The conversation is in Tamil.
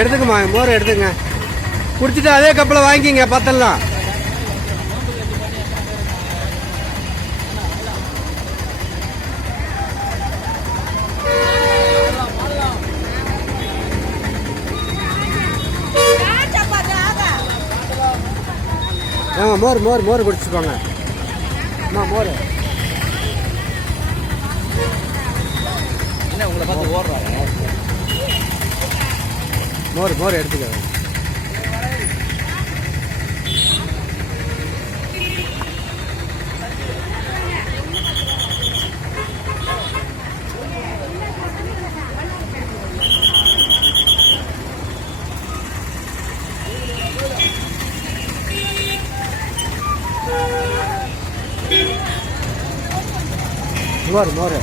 எடுத்துக்கம்மா, மோர் எடுத்துங்க. குடிச்சிட்டு அதே கப்பில் வாங்கிக்கிங்க பத்தலாம். மோர் மோர் மோர் குடிச்சுக்கோங்க. அம்மா மோர் என்ன உங்களை பார்த்து ஓடுறாங்க? மோர் மோர் எடுத்துக்க. மோர் மோர்